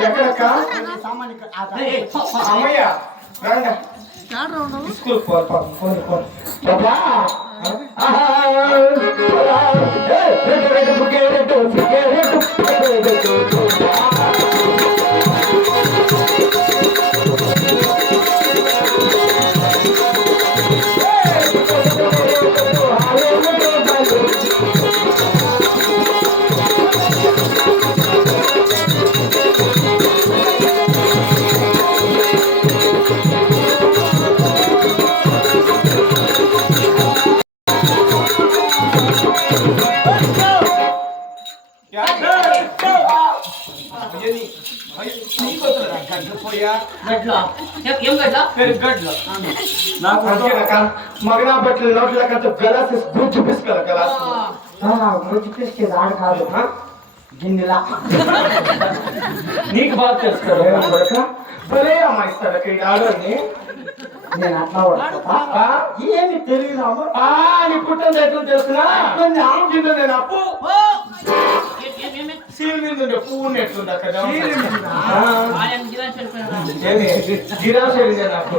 ఎక్కడక్క అమ్మయ్య రండి school phone మగనా బట్టలు నోట్లకంత గలాస్ గుజ్జు పిసుకల గలాస్ గుజ్జు పిసికి రాడు కాదు గిన్నెలా నీకు బాగా తెలుసుకో భలే అమ్మాయిస్తాడు ఆడని నేను అట్లా ఏమి తెలియదు నీ పుట్టిన ఎట్లా తెలుసునా నేను అప్పు సీల్ మీద ఉండే పువ్వు ఎట్లుంది అక్కడ గిరాస్ వెళ్ళింది నాకు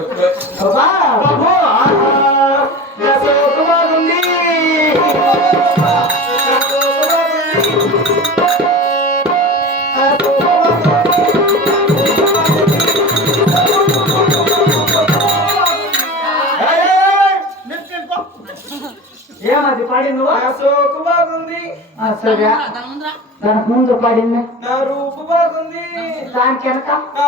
ఏమది పాడింది అశోకు బాగుంది దానికి ముందు పాడింది నా రూపు బాగుంది దానికి వెనక నా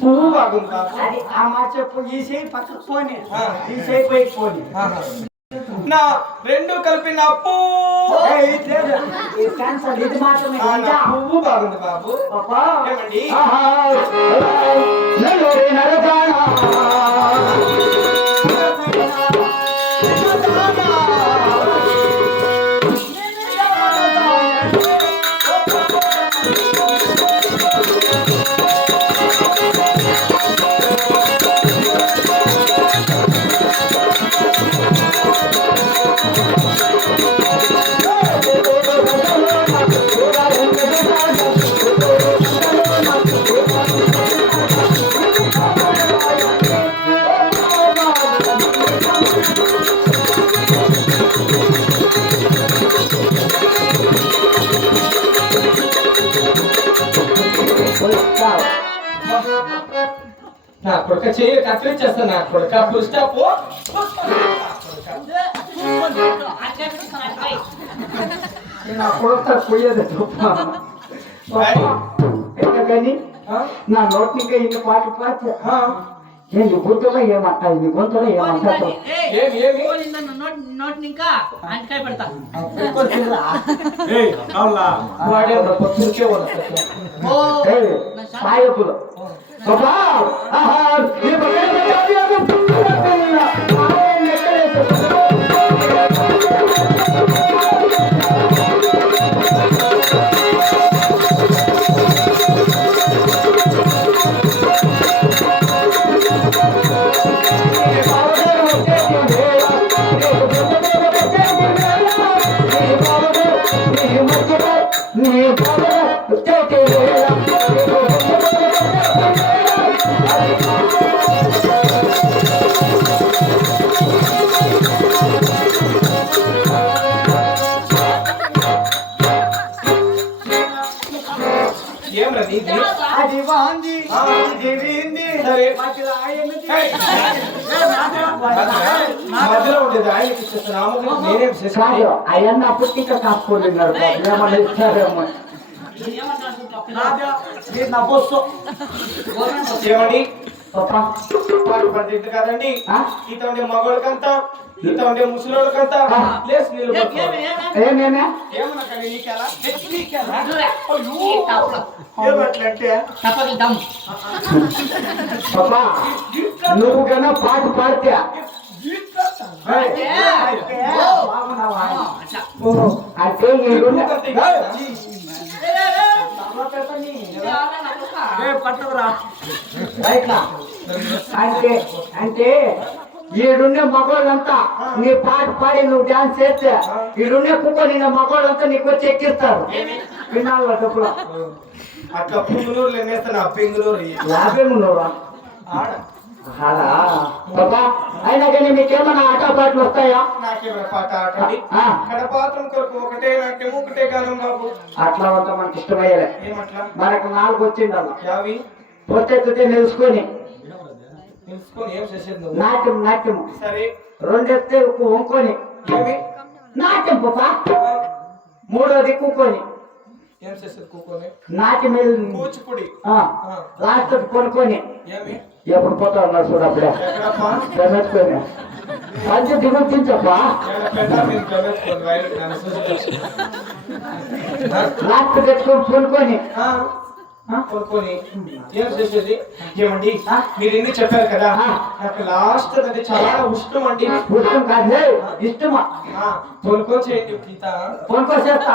పువ్వు బాగుంది అది ఆ మాట చెప్పు ఈ చేయి పక్కకు పోని ఈ చేయి పైకి పోని నా రెండు కలిపి నా ఇది మాత్రమే పువ్వు బాగుంది బాబు ఏమండి నా కొడుక చేయ కట్లే చేస్తా నా కొడుక ఫుల్ స్టాప్ నా కొడుక పోయేది కానీ నా నోట్ ఇంకా ఇన్ని పాటలు పాచి ఏంటి గుర్తులో ఏమంటా ఇది గొంతులో ఏమంటా సాయకులు అది వాంది మధ్యలో ఉండేది ఆయనకి అయ్యన్న అప్పటికి ఇంకా కాసుకోలేన్నారు ఏమన్నా ఇస్తారేమో ఏమండి కదండి ఈత ఉండే మగోళ్ళకంతా ఈత ఉండే ముసలోళ్ళకంతా ప్లేస్ ఏమట్లంటే నువ్వు కన్నా పాట పాడితే అంటే అంటే అంటే ఈడుండే మగవాళ్ళంతా నీ పాట పాడి నువ్వు డాన్స్ చేస్తే ఈడుండే కుక్క నిన్న మగవాళ్ళంతా నీకు వచ్చి ఎక్కిస్తారు పిన్నాళ్ళ డబ్బులు అట్లా పుంగునూరులు ఎన్నేస్తాను ఆ పెంగునూరు 50 మున్నూరా ఆడ అలా బాబా అయినా కానీ మీకేమన్నా ఆటపాటలు వస్తాయా? నాకేమైనా పాట ఆటండి కడపాత్రం కొరకు ఒకటే నాట్యం ఒకటే గానం బాబు. అట్లా అంతా మనకి ఇష్టమయ్యేలే. ఏమట్లా? మనకు 4 వచ్చింది అలా యావి పొట్టెత్తుతే నిలుచుకొని ఏం చేసేది నాట్యం నాట్యం సరే 2 ఎత్తే వంకొని ఏమి నాట్యం పాపా 3వది కూకొని ఏం చేసేది కూకొని నాట్యం కూచిపూడి లాస్ట్ కొనుక్కొని ఏమి ఎప్పుడు పోతా ఉన్నారు చూడు అప్పుడే పెట్టుకొని మంచి దిగుతుంచప్పా లాస్ట్ పెట్టుకొని కొనుక్కొని కొనుక్కొని ఏం చేసేది? ఏమండి మీరు ఎన్ని చెప్పారు కదా, నాకు లాస్ట్ అంటే చాలా ఇష్టం అండి. ఇష్టం కాదు ఇష్టమా? కొనుక్కొచ్చేయండి గీత కొనుక్కొచ్చేస్తా.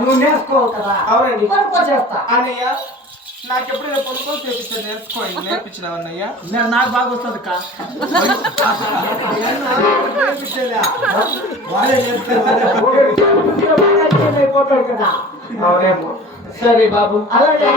నువ్వు నేర్చుకోవాలి కదా. అవునండి కొనుక్కొచ్చేస్తా. అన్నయ్య నాకు ఎప్పుడైనా కొనుక్కొని చేపించారు నేర్చుకోండి. నేర్పించినావు అన్నయ్య? నాకు బాగా వస్తుంది కదా. అవునేమో. సరే బాబు అలాగే